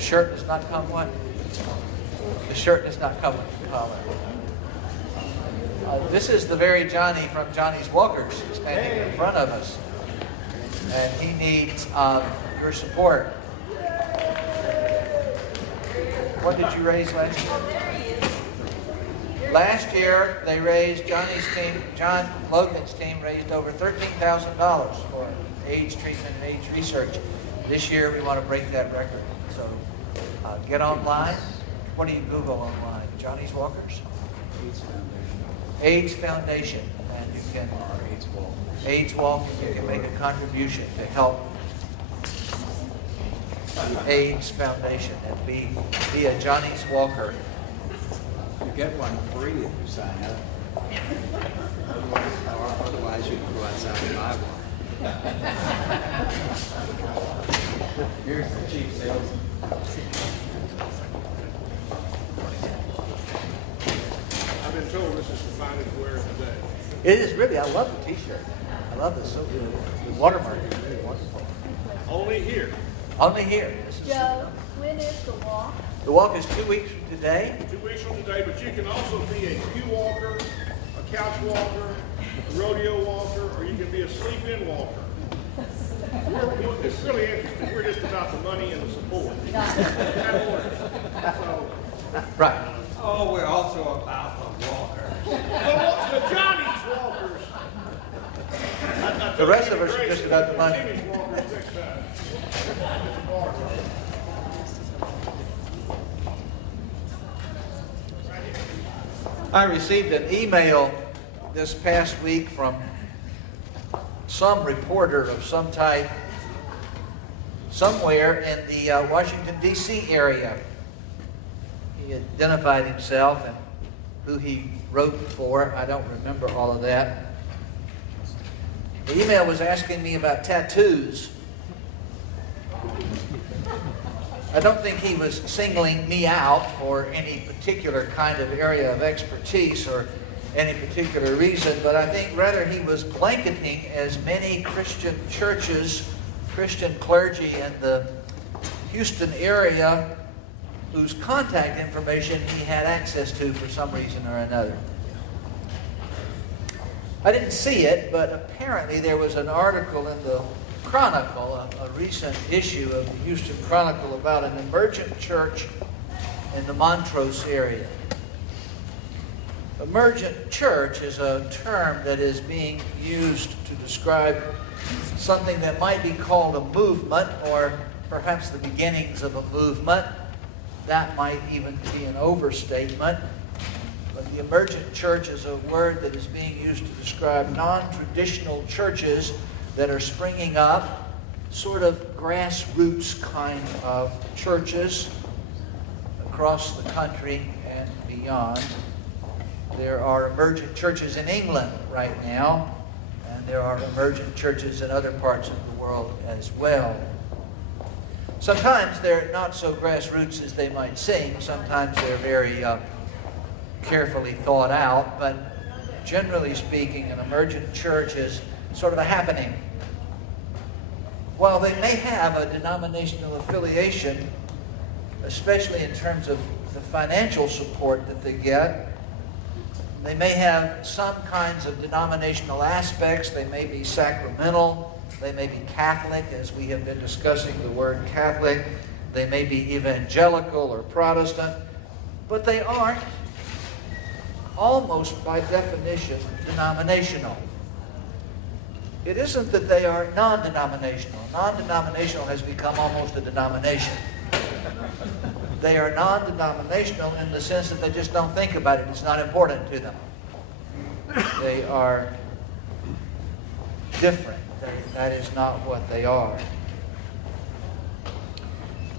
The shirt does not come what? The shirt does not come with the collar. This is the very Johnny from Johnny's Walkers standing in front of us. And he needs your support. What did you raise last year? Last year, they raised John Logan's team raised over $13,000 for AIDS treatment and AIDS research. This year, we want to break that record. So get online. What do you Google online? Johnny's Walkers? AIDS Foundation. And you can AIDS Walk, and you can make a contribution to help the AIDS Foundation and be a Johnny's Walker. You get one free if you sign up. Otherwise you can go outside and buy one. Here's the chief salesman. I've been told this is the finest wear today. It is really, I love the t-shirt. I love this. So good. The watermark is really wonderful. Only here. Only here. Joe, when is the walk? The walk is 2 weeks from today. 2 weeks from today, but you can also be a pew walker, a couch walker, a rodeo walker, or you can be a sleep-in walker. It's really interesting. We're just about the money and the support. That order. So, Right. Oh, we're also about the walkers. the Johnny's walkers. The rest of us are just about the money. Jimmy's walkers next time. It's a bar. I received an email this past week from some reporter of some type somewhere in the Washington, D.C. area. He identified himself and who he wrote for. I don't remember all of that. The email was asking me about tattoos. I don't think he was singling me out for any particular kind of area of expertise or any particular reason, but I think rather he was blanketing as many Christian churches, Christian clergy in the Houston area whose contact information he had access to for some reason or another. I didn't see it, but apparently there was an article in the Chronicle, a recent issue of the Houston Chronicle, about an emergent church in the Montrose area. Emergent church is a term that is being used to describe something that might be called a movement, or perhaps the beginnings of a movement. That might even be an overstatement. But the emergent church is a word that is being used to describe non-traditional churches that are springing up, sort of grassroots kind of churches across the country and beyond. There are emergent churches in England right now, and there are emergent churches in other parts of the world as well. Sometimes they're not so grassroots as they might seem. Sometimes they're very carefully thought out, but generally speaking, an emergent church is sort of a happening. While they may have a denominational affiliation, especially in terms of the financial support that they get, they may have some kinds of denominational aspects. They may be sacramental. They may be Catholic, as we have been discussing the word Catholic. They may be evangelical or Protestant, but they aren't, almost by definition, denominational. It isn't that they are non-denominational. Non-denominational has become almost a denomination. They are non-denominational in the sense that they just don't think about it. It's not important to them. They are different. That is not what they are.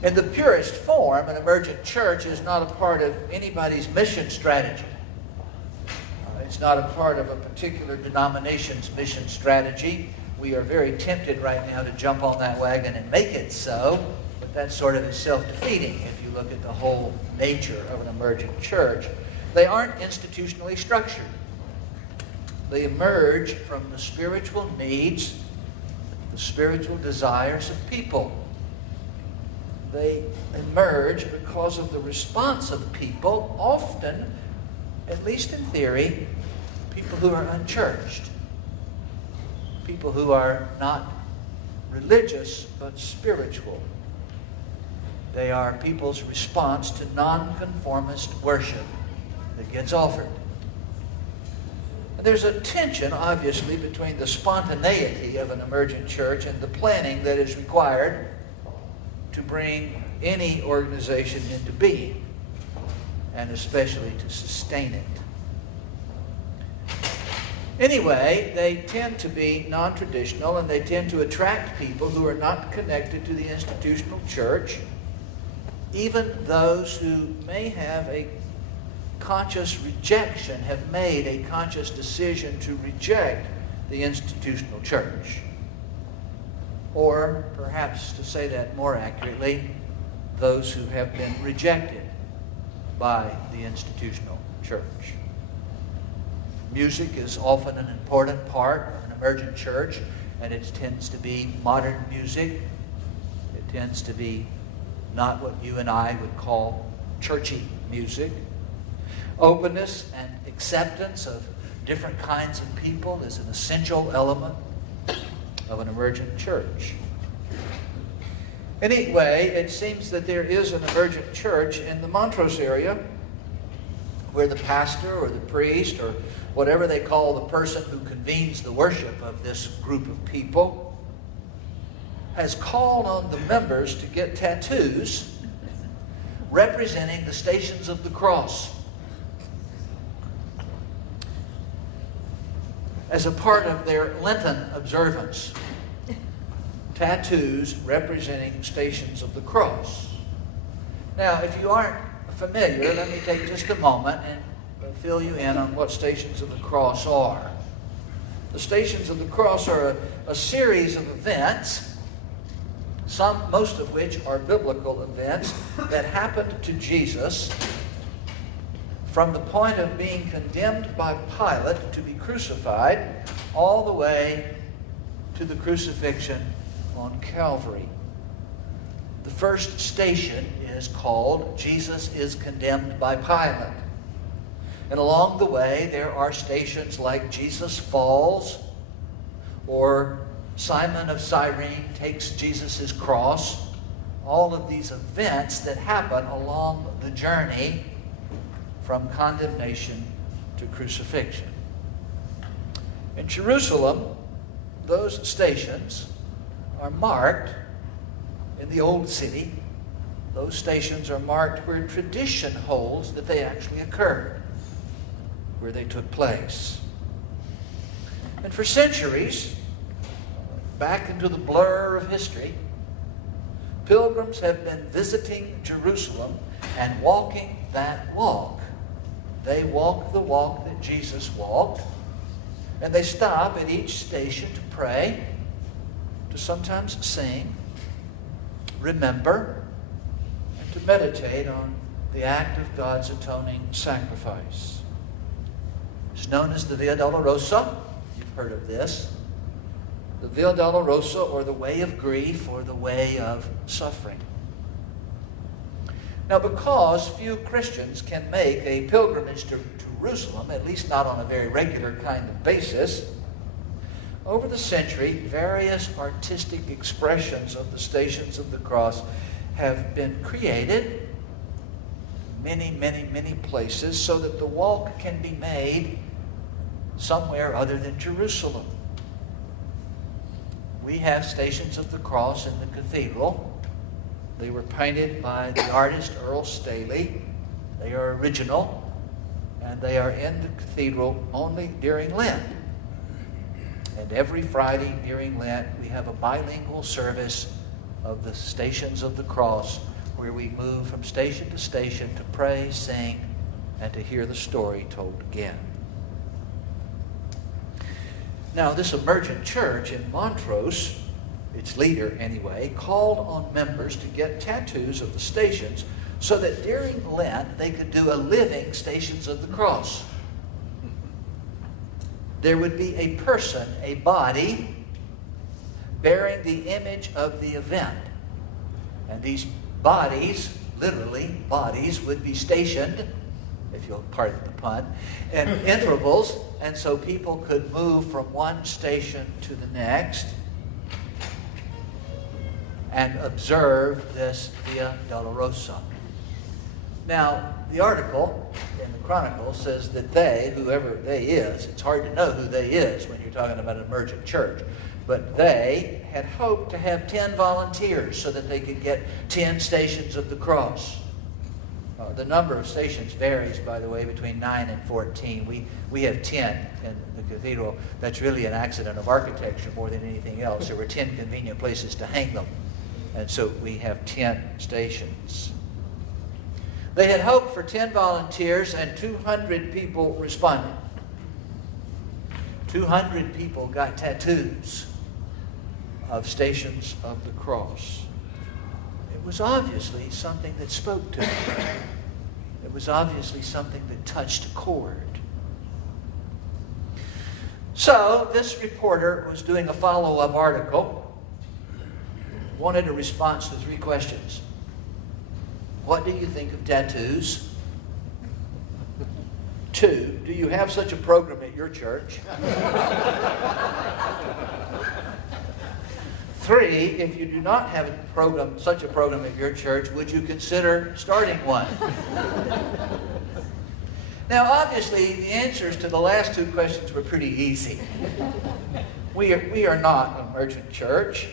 In the purest form, an emergent church is not a part of anybody's mission strategy. It's not a part of a particular denomination's mission strategy. We are very tempted right now to jump on that wagon and make it so, but that sort of is self-defeating if you look at the whole nature of an emergent church. They aren't institutionally structured. They emerge from the spiritual needs, the spiritual desires of people. They emerge because of the response of people, often, at least in theory, people who are unchurched, people who are not religious but spiritual. They are people's response to nonconformist worship that gets offered. And there's a tension, obviously, between the spontaneity of an emergent church and the planning that is required to bring any organization into being, and especially to sustain it. Anyway, they tend to be non-traditional, and they tend to attract people who are not connected to the institutional church, even those who may have a conscious rejection, have made a conscious decision to reject the institutional church. Or, perhaps to say that more accurately, those who have been rejected by the institutional church. Music is often an important part of an emergent church, and it tends to be modern music. It tends to be not what you and I would call churchy music. Openness and acceptance of different kinds of people is an essential element of an emergent church. Anyway, it seems that there is an emergent church in the Montrose area where the pastor or the priest or whatever they call the person who convenes the worship of this group of people has called on the members to get tattoos representing the Stations of the Cross as a part of their Lenten observance. Tattoos representing Stations of the Cross. Now, if you aren't familiar, let me take just a moment and fill you in on what Stations of the Cross are. The Stations of the Cross are a series of events, most of which are biblical events, that happened to Jesus from the point of being condemned by Pilate to be crucified all the way to the crucifixion on Calvary. The first station is called Jesus is Condemned by Pilate. And along the way there are stations like Jesus Falls, or Simon of Cyrene takes Jesus' cross. All of these events that happen along the journey from condemnation to crucifixion. In Jerusalem, those stations are marked in the Old City. Those stations are marked where tradition holds that they actually occurred, where they took place. And for centuries, back into the blur of history, pilgrims have been visiting Jerusalem and walking that walk. They walk the walk that Jesus walked, and they stop at each station to pray, to sometimes sing, remember, and to meditate on the act of God's atoning sacrifice. It's known as the Via Dolorosa. You've heard of this. The Via Dolorosa, or the way of grief, or the way of suffering. Now, because few Christians can make a pilgrimage to Jerusalem, at least not on a very regular kind of basis, over the century, various artistic expressions of the Stations of the Cross have been created in many places so that the walk can be made somewhere other than Jerusalem. We have Stations of the Cross in the cathedral. They were painted by the artist Earl Staley. They are original, and they are in the cathedral only during Lent. And every Friday during Lent, we have a bilingual service of the Stations of the Cross, where we move from station to station to pray, sing, and to hear the story told again. Now, this emergent church in Montrose, its leader anyway, called on members to get tattoos of the stations so that during Lent they could do a living Stations of the Cross. There would be a person, a body, bearing the image of the event. And these bodies, literally bodies, would be stationed, if you'll pardon the pun, in intervals, and so people could move from one station to the next and observe this Via Dolorosa. Now, the article in the Chronicle says that they, whoever they is, it's hard to know who they is when you're talking about an emergent church, but they had hoped to have 10 volunteers so that they could get 10 stations of the cross. The number of stations varies, by the way, between 9 and 14. We have 10 in the cathedral. That's really an accident of architecture more than anything else. There were 10 convenient places to hang them. And so we have 10 stations. They had hoped for 10 volunteers, and 200 people responded. 200 people got tattoos of Stations of the Cross. It was obviously something that spoke to them. It was obviously something that touched a chord. So this reporter was doing a follow-up article, wanted a response to 3 questions. What do you think of tattoos? 2, do you have such a program at your church? 3, if you do not have a program, such a program at your church, would you consider starting one? Now, obviously, the answers to the last 2 questions were pretty easy. We are not an emergent church.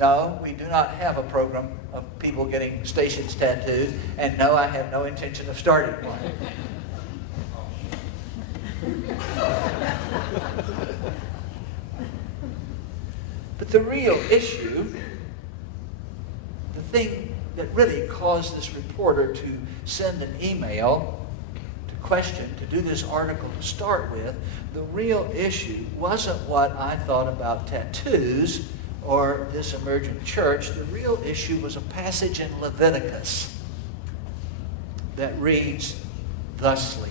No, we do not have a program of people getting stations tattooed, and no, I have no intention of starting one. But the real issue, the thing that really caused this reporter to send an email to question, to do this article to start with, the real issue wasn't what I thought about tattoos or this emergent church. The real issue was a passage in Leviticus that reads thusly: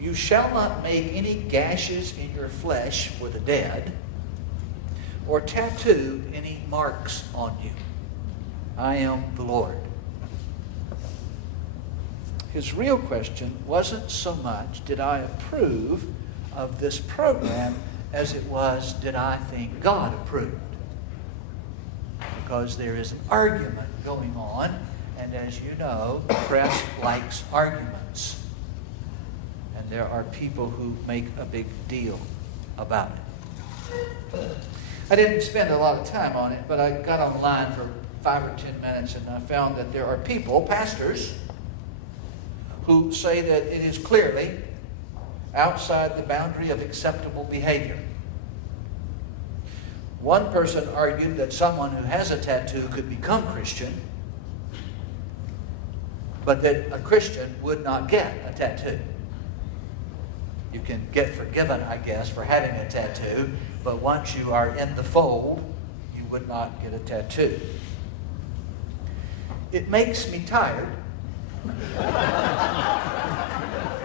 "You shall not make any gashes in your flesh for the dead, or tattoo any marks on you. I am the Lord." His real question wasn't so much, did I approve of this program, as it was, did I think God approved? Because there is an argument going on, and as you know, the press likes arguments. And there are people who make a big deal about it. I didn't spend a lot of time on it, but I got online for 5 or 10 minutes, and I found that there are people, pastors, who say that it is clearly outside the boundary of acceptable behavior. One person argued that someone who has a tattoo could become Christian, but that a Christian would not get a tattoo. You can get forgiven, I guess, for having a tattoo, but once you are in the fold, you would not get a tattoo. It makes me tired,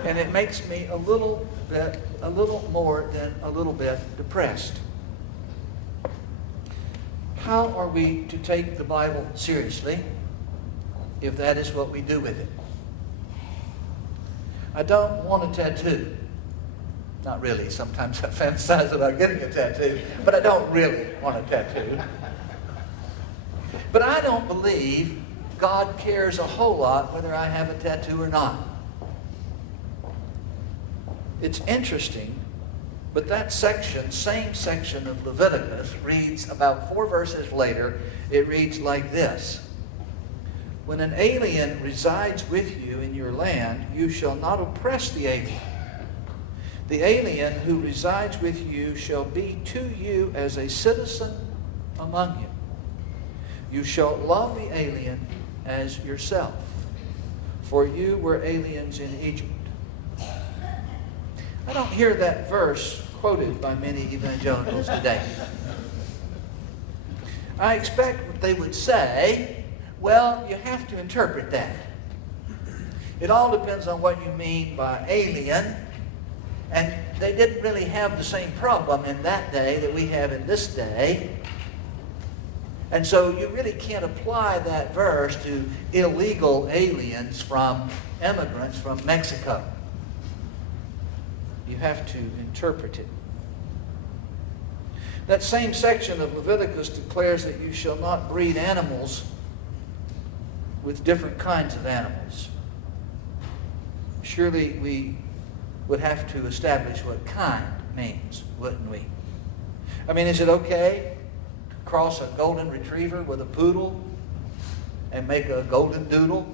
and it makes me a little more than a little bit depressed. How are we to take the Bible seriously if that is what we do with it? I don't want a tattoo. Not really. Sometimes I fantasize about getting a tattoo, but I don't really want a tattoo. But I don't believe God cares a whole lot whether I have a tattoo or not. It's interesting, but that section, same section of Leviticus, reads about 4 verses later, it reads like this: "When an alien resides with you in your land, you shall not oppress the alien. The alien who resides with you shall be to you as a citizen among you. You shall love the alien as yourself, for you were aliens in Egypt." I don't hear that verse quoted by many evangelicals today. I expect that they would say, well, you have to interpret that. It all depends on what you mean by alien. And they didn't really have the same problem in that day that we have in this day. And so you really can't apply that verse to illegal aliens from immigrants from Mexico. You have to interpret it. That same section of Leviticus declares that you shall not breed animals with different kinds of animals. Surely we would have to establish what kind means, wouldn't we? I mean, is it okay to cross a golden retriever with a poodle and make a golden doodle?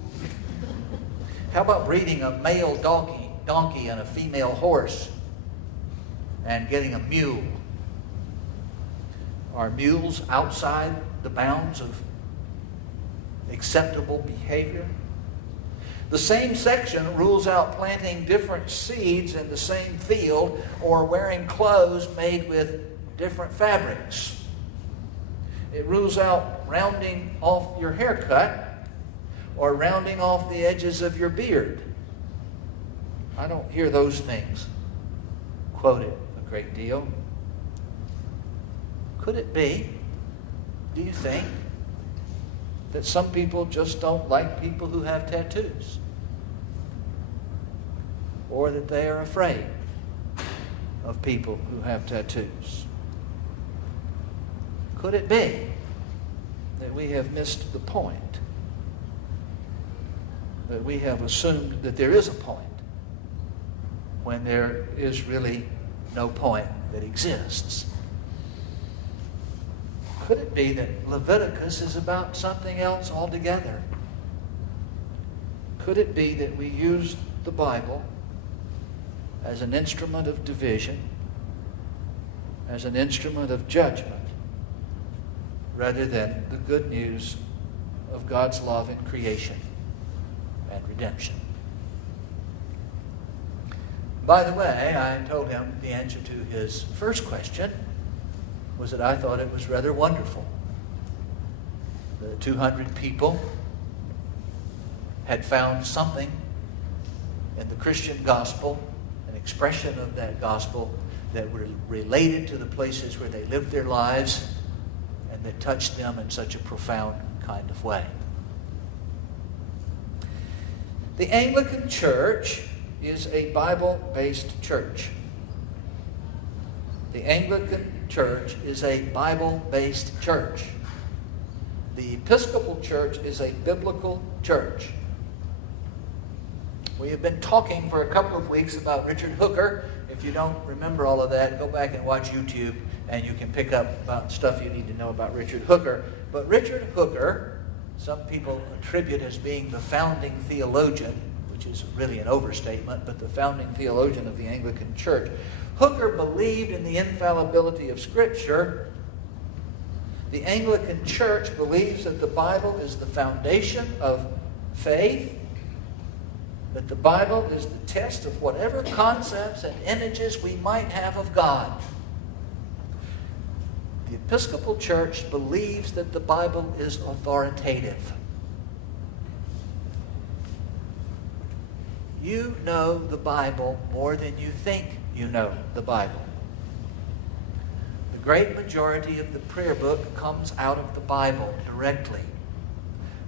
How about breeding a male donkey and a female horse and getting a mule? Are mules outside the bounds of acceptable behavior? The same section rules out planting different seeds in the same field or wearing clothes made with different fabrics. It rules out rounding off your haircut or rounding off the edges of your beard. I don't hear those things quoted a great deal. Could it be, do you think, that some people just don't like people who have tattoos? Or that they are afraid of people who have tattoos? Could it be that we have missed the point? That we have assumed that there is a point when there is really no point that exists? Could it be that Leviticus is about something else altogether? Could it be that we use the Bible as an instrument of division, as an instrument of judgment, rather than the good news of God's love in creation and redemption? By the way, I told him the answer to his first question was that I thought it was rather wonderful. The 200 people had found something in the Christian gospel, an expression of that gospel that were related to the places where they lived their lives and that touched them in such a profound kind of way. The Anglican Church is a Bible-based church. The Anglican Church is a Bible-based church. The Episcopal Church is a biblical church. We have been talking for a couple of weeks about Richard Hooker. If you don't remember all of that, go back and watch YouTube and you can pick up about stuff you need to know about Richard Hooker. But Richard Hooker, some people attribute as being the founding theologian, which is really an overstatement, but the founding theologian of the Anglican Church. Hooker believed in the infallibility of Scripture. The Anglican Church believes that the Bible is the foundation of faith, that the Bible is the test of whatever concepts and images we might have of God. The Episcopal Church believes that the Bible is authoritative. You know the Bible more than you think you know the Bible. The great majority of the prayer book comes out of the Bible directly.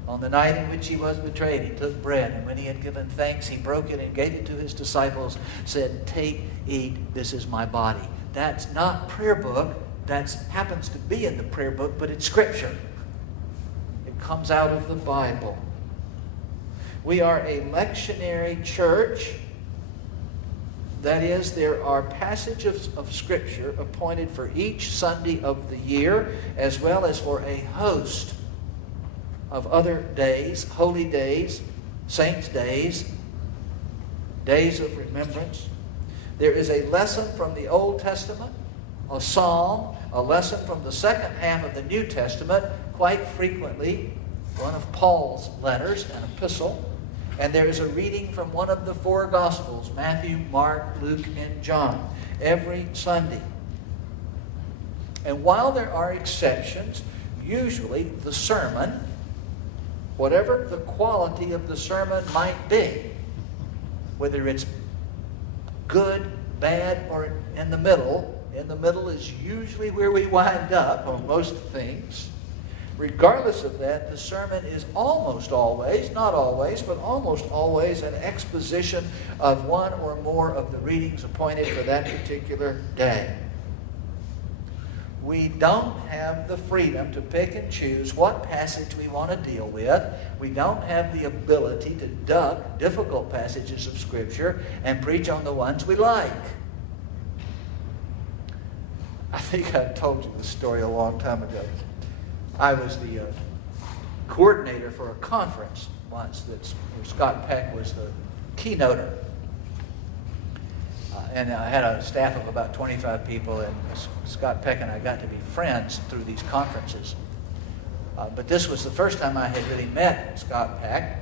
On the night in which he was betrayed, he took bread, and when he had given thanks, he broke it and gave it to his disciples, said, "Take, eat, this is my body." That's not prayer book. That happens to be in the prayer book, but it's Scripture. It comes out of the Bible. We are a lectionary church. That is, there are passages of Scripture appointed for each Sunday of the year, as well as for a host of other days, holy days, saints' days, days of remembrance. There is a lesson from the Old Testament, a psalm, a lesson from the second half of the New Testament, quite frequently one of Paul's letters, an epistle. And there is a reading from one of the four Gospels, Matthew, Mark, Luke, and John, every Sunday. And while there are exceptions, usually the sermon, whatever the quality of the sermon might be, whether it's good, bad, or in the middle is usually where we wind up on most things. Regardless of that, the sermon is almost always, not always, but almost always an exposition of one or more of the readings appointed for that particular day. We don't have the freedom to pick and choose what passage we want to deal with. We don't have the ability to duck difficult passages of Scripture and preach on the ones we like. I think I told you this story a long time ago. I was the coordinator for a conference once where Scott Peck was the keynoter. And I had a staff of about 25 people, and Scott Peck and I got to be friends through these conferences. But this was the first time I had really met Scott Peck,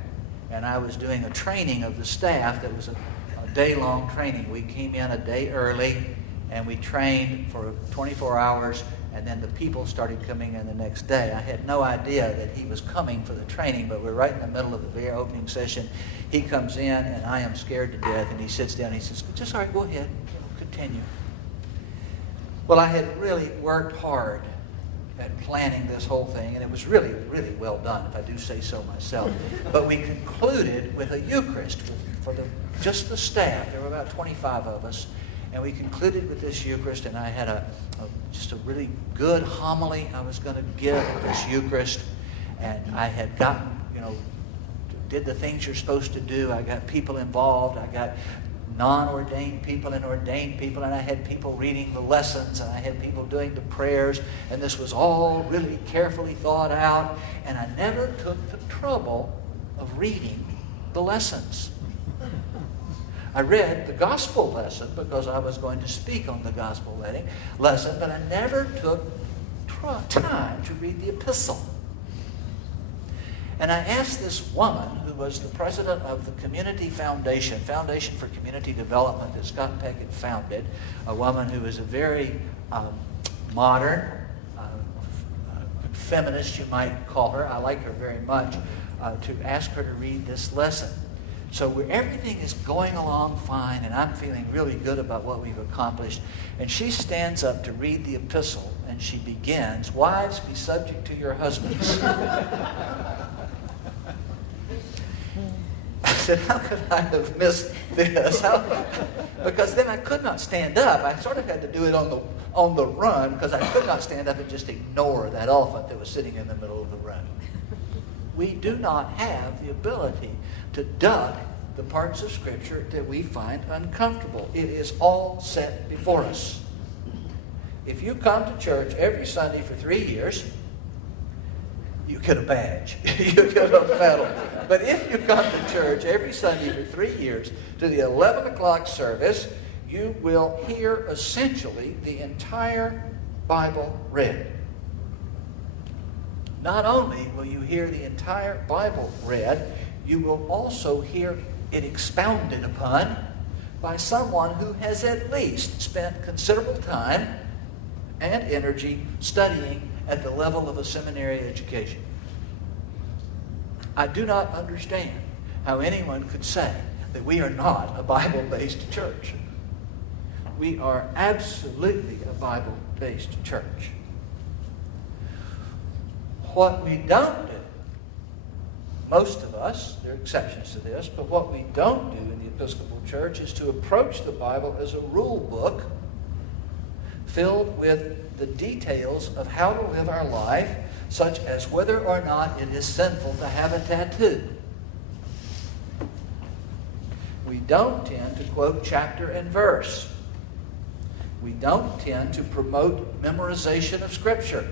and I was doing a training of the staff that was a day-long training. We came in a day early, and we trained for 24 hours, and then the people started coming in the next day. I had no idea that he was coming for the training, but we're right in the middle of the very opening session. He comes in, and I am scared to death, and he sits down, and he says, "Just all right, go ahead, continue." Well, I had really worked hard at planning this whole thing, and it was really, really well done, if I do say so myself. But we concluded with a Eucharist for just the staff. There were about 25 of us. And we concluded with this Eucharist, and I had just a really good homily I was going to give at this Eucharist. And I had gotten, did the things you're supposed to do. I got people involved. I got non-ordained people and ordained people, and I had people reading the lessons, and I had people doing the prayers, and this was all really carefully thought out. And I never took the trouble of reading the lessons. I read the gospel lesson because I was going to speak on the gospel lesson, but I never took time to read the epistle. And I asked this woman, who was the president of the Community Foundation for Community Development that Scott Peck had founded, a woman who was a very modern, feminist, you might call her. I like her very much, to ask her to read this lesson. So everything is going along fine, and I'm feeling really good about what we've accomplished. And she stands up to read the epistle, and she begins, "Wives, be subject to your husbands." I said, how could I have missed this? Because then I could not stand up. I sort of had to do it on the run, because I could not stand up and just ignore that elephant that was sitting in the middle of the room. We do not have the ability to duck the parts of Scripture that we find uncomfortable. It is all set before us. If you come to church every Sunday for 3 years, you get a badge. You get a medal. But if you come to church every Sunday for 3 years to the 11 o'clock service, you will hear essentially the entire Bible read. Not only will you hear the entire Bible read, you will also hear it expounded upon by someone who has at least spent considerable time and energy studying at the level of a seminary education. I do not understand how anyone could say that we are not a Bible-based church. We are absolutely a Bible-based church. What we don't do, most of us, there are exceptions to this, but what we don't do in the Episcopal Church is to approach the Bible as a rule book filled with the details of how to live our life, such as whether or not it is sinful to have a tattoo. We don't tend to quote chapter and verse. We don't tend to promote memorization of Scripture.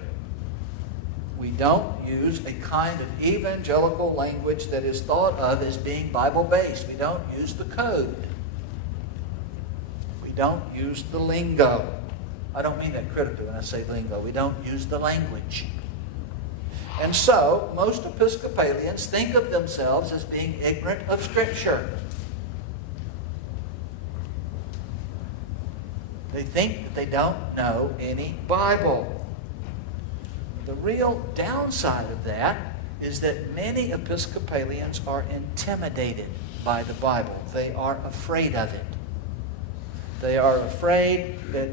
We don't use a kind of evangelical language that is thought of as being Bible-based. We don't use the code. We don't use the lingo. I don't mean that critically when I say lingo. We don't use the language. And so, most Episcopalians think of themselves as being ignorant of Scripture. They think that they don't know any Bible. The real downside of that is that many Episcopalians are intimidated by the Bible. They are afraid of it. They are afraid that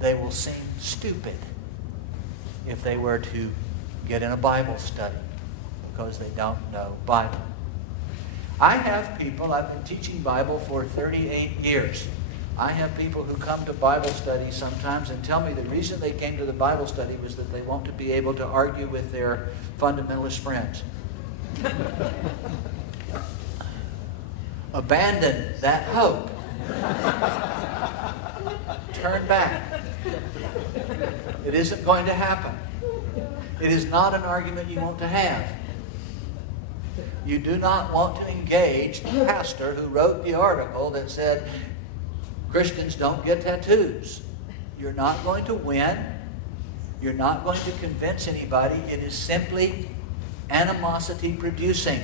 they will seem stupid if they were to get in a Bible study because they don't know Bible. I have people, I've been teaching Bible for 38 years. I have people who come to Bible study sometimes and tell me the reason they came to the Bible study was that they want to be able to argue with their fundamentalist friends. Abandon that hope. Turn back. It isn't going to happen. It is not an argument you want to have. You do not want to engage the pastor who wrote the article that said Christians don't get tattoos. You're not going to win. You're not going to convince anybody. It is simply animosity producing.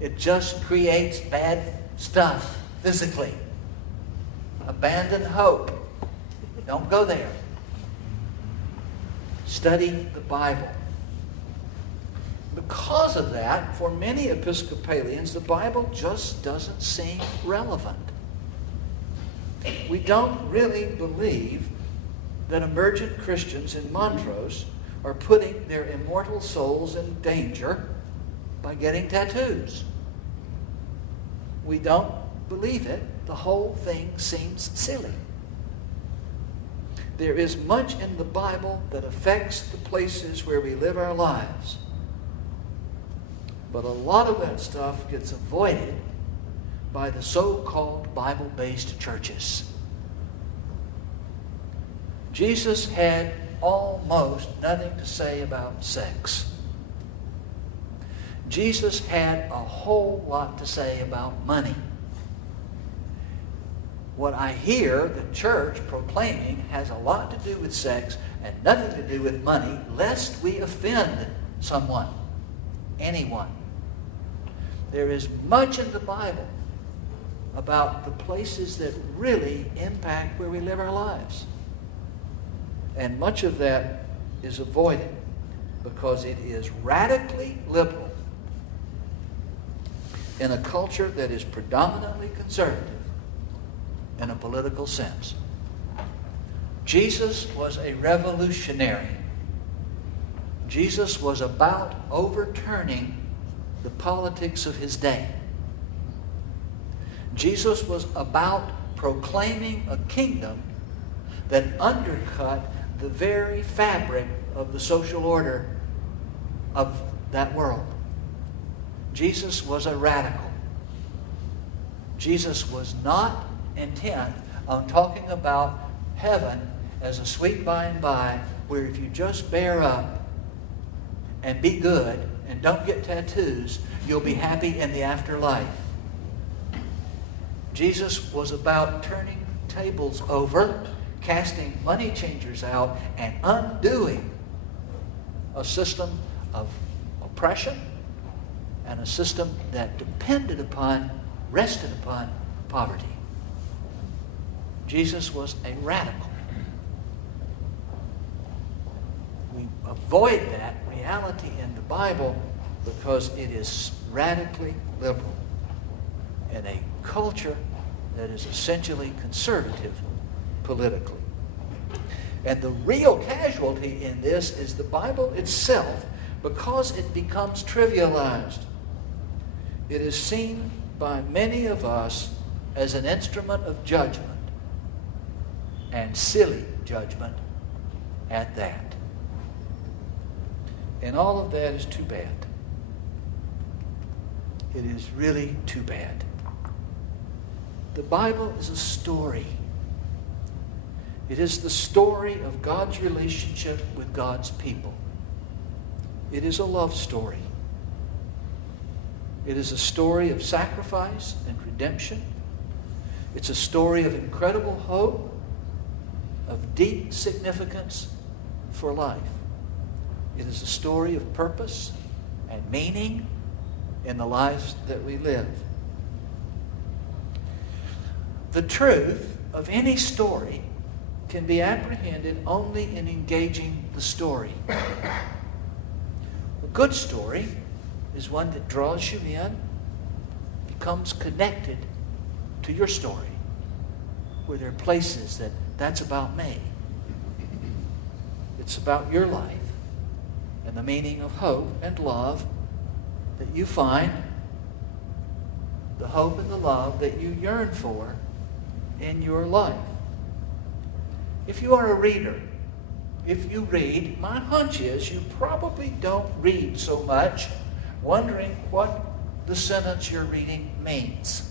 It just creates bad stuff physically. Abandon hope. Don't go there. Study the Bible. Because of that, for many Episcopalians, the Bible just doesn't seem relevant. We don't really believe that emergent Christians in Montrose are putting their immortal souls in danger by getting tattoos. We don't believe it. The whole thing seems silly. There is much in the Bible that affects the places where we live our lives. But a lot of that stuff gets avoided by the so-called Bible-based churches. Jesus had almost nothing to say about sex. Jesus had a whole lot to say about money. What I hear the church proclaiming has a lot to do with sex and nothing to do with money, lest we offend someone, anyone. There is much in the Bible about the places that really impact where we live our lives. And much of that is avoided because it is radically liberal in a culture that is predominantly conservative in a political sense. Jesus was a revolutionary. Jesus was about overturning the politics of his day. Jesus was about proclaiming a kingdom that undercut the very fabric of the social order of that world. Jesus was a radical. Jesus was not intent on talking about heaven as a sweet by and by where if you just bear up and be good and don't get tattoos, you'll be happy in the afterlife. Jesus was about turning tables over, casting money changers out, and undoing a system of oppression and a system that rested upon poverty. Jesus was a radical. We avoid that reality in the Bible because it is radically liberal in a culture that is essentially conservative politically. And the real casualty in this is the Bible itself, because it becomes trivialized. It is seen by many of us as an instrument of judgment, and silly judgment at that. And all of that is too bad. It is really too bad. The Bible is a story. It is the story of God's relationship with God's people. It is a love story. It is a story of sacrifice and redemption. It's a story of incredible hope, of deep significance for life. It is a story of purpose and meaning in the lives that we live. The truth of any story can be apprehended only in engaging the story. A good story is one that draws you in, becomes connected to your story, where there are places that's about me. It's about your life. and the meaning of hope and love that you find, the hope and the love that you yearn for in your life. If you are a reader, if you read, my hunch is you probably don't read so much wondering what the sentence you're reading means.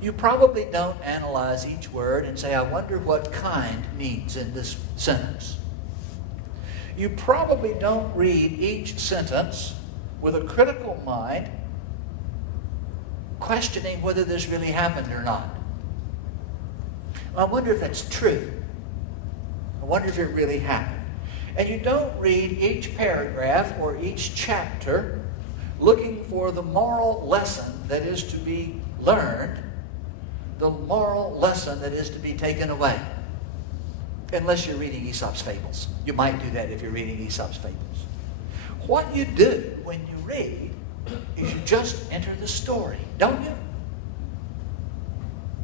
You probably don't analyze each word and say, I wonder what kind means in this sentence. You probably don't read each sentence with a critical mind, questioning whether this really happened or not. I wonder if that's true. I wonder if it really happened. And you don't read each paragraph or each chapter looking for the moral lesson that is to be learned, the moral lesson that is to be taken away. Unless you're reading Aesop's Fables. You might do that if you're reading Aesop's Fables. What you do when you read is you just enter the story, don't you?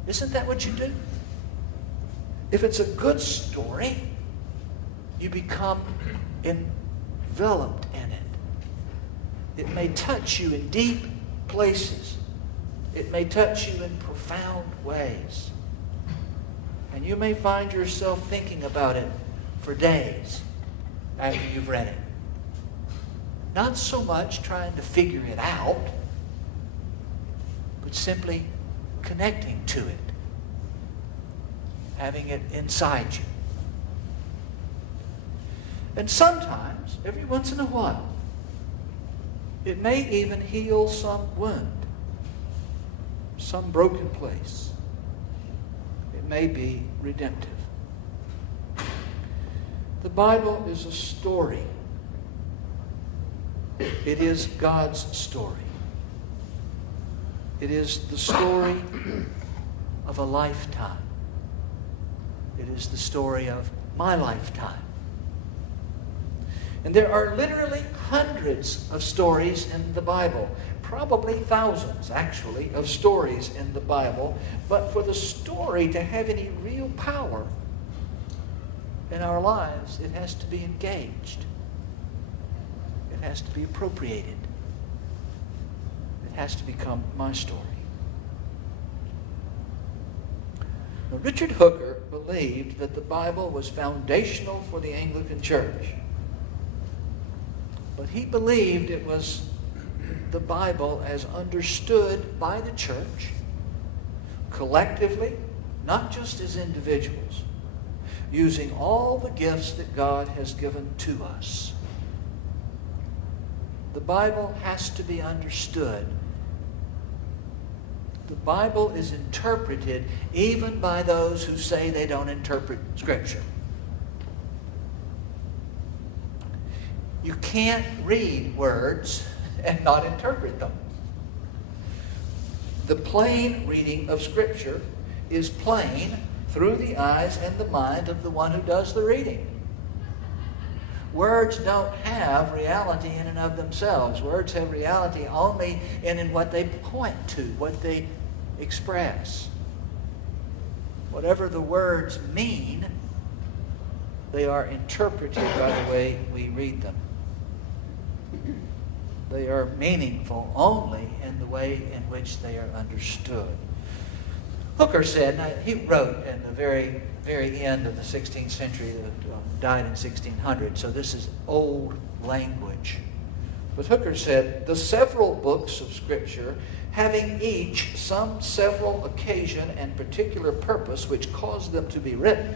Isn't that what you do? If it's a good story, you become enveloped in it. It may touch you in deep places. It may touch you in profound ways. And you may find yourself thinking about it for days after you've read it. Not so much trying to figure it out, but simply connecting to it, having it inside you. And sometimes, every once in a while, it may even heal some wound, some broken place. It may be redemptive. The Bible is a story. It is God's story. It is the story of a lifetime. It is the story of my lifetime. And there are literally hundreds of stories in the Bible. Probably thousands, actually, of stories in the Bible. But for the story to have any real power in our lives, it has to be engaged. It has to be appropriated. It has to become my story. Now, Richard Hooker believed that the Bible was foundational for the Anglican Church. But he believed it was the Bible as understood by the church, collectively, not just as individuals, using all the gifts that God has given to us. The Bible has to be understood. The Bible is interpreted even by those who say they don't interpret Scripture. You can't read words and not interpret them. The plain reading of Scripture is plain through the eyes and the mind of the one who does the reading. Words don't have reality in and of themselves. Words have reality only in what they point to, what they express. Whatever the words mean, they are interpreted by the way we read them. They are meaningful only in the way in which they are understood. Hooker said, now, he wrote in the very, very end of the 16th century, died in 1600, so this is old language. But Hooker said, the several books of Scripture, having each some several occasion and particular purpose which caused them to be written,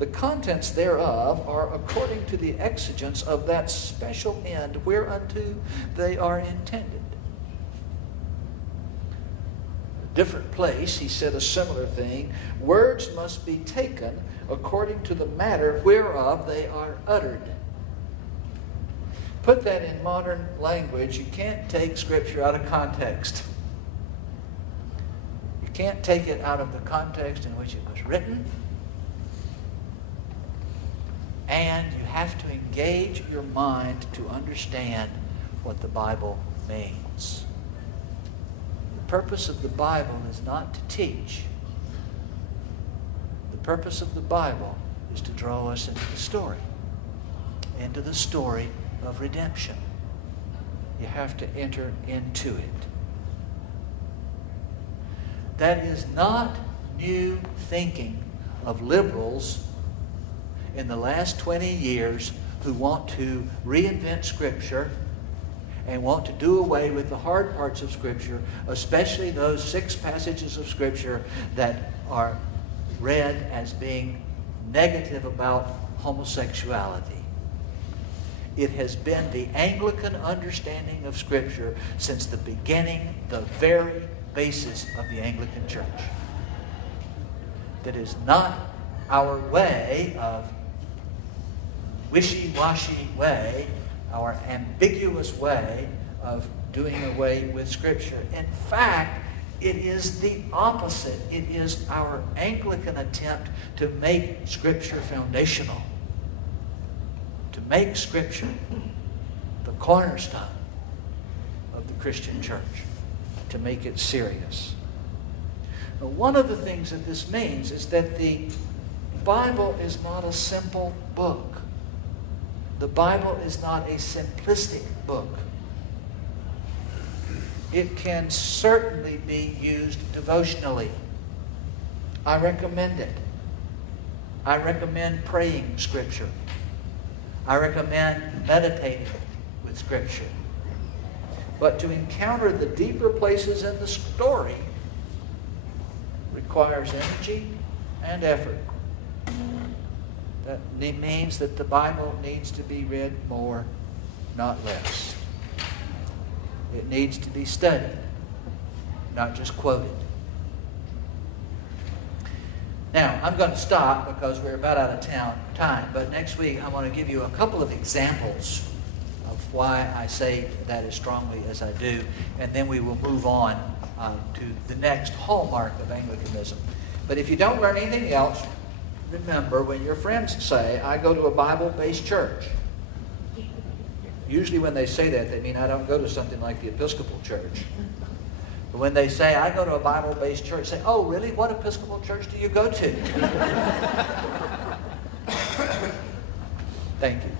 the contents thereof are according to the exigence of that special end whereunto they are intended. A different place, he said a similar thing. Words must be taken according to the matter whereof they are uttered. Put that in modern language, you can't take Scripture out of context. You can't take it out of the context in which it was written. And you have to engage your mind to understand what the Bible means. The purpose of the Bible is not to teach. The purpose of the Bible is to draw us into the story. into the story of redemption. You have to enter into it. That is not new thinking of liberals in the last 20 years who want to reinvent Scripture and want to do away with the hard parts of Scripture, especially those 6 passages of Scripture that are read as being negative about homosexuality. It has been the Anglican understanding of Scripture since the beginning, the very basis of the Anglican Church. That is not our way of wishy-washy way, our ambiguous way of doing away with Scripture. In fact, it is the opposite. It is our Anglican attempt to make Scripture foundational, to make Scripture the cornerstone of the Christian church, to make it serious. Now, one of the things that this means is that the Bible is not a simple book. The Bible is not a simplistic book. It can certainly be used devotionally. I recommend it. I recommend praying Scripture. I recommend meditating with Scripture. But to encounter the deeper places in the story requires energy and effort. That means that the Bible needs to be read more, not less. It needs to be studied, not just quoted. Now, I'm going to stop because we're about out of time, but next week I want to give you a couple of examples of why I say that as strongly as I do, and then we will move on to the next hallmark of Anglicanism. But if you don't learn anything else, remember when your friends say, I go to a Bible-based church. Usually when they say that, they mean I don't go to something like the Episcopal Church. But when they say, I go to a Bible-based church, say, oh, really? What Episcopal church do you go to? Thank you.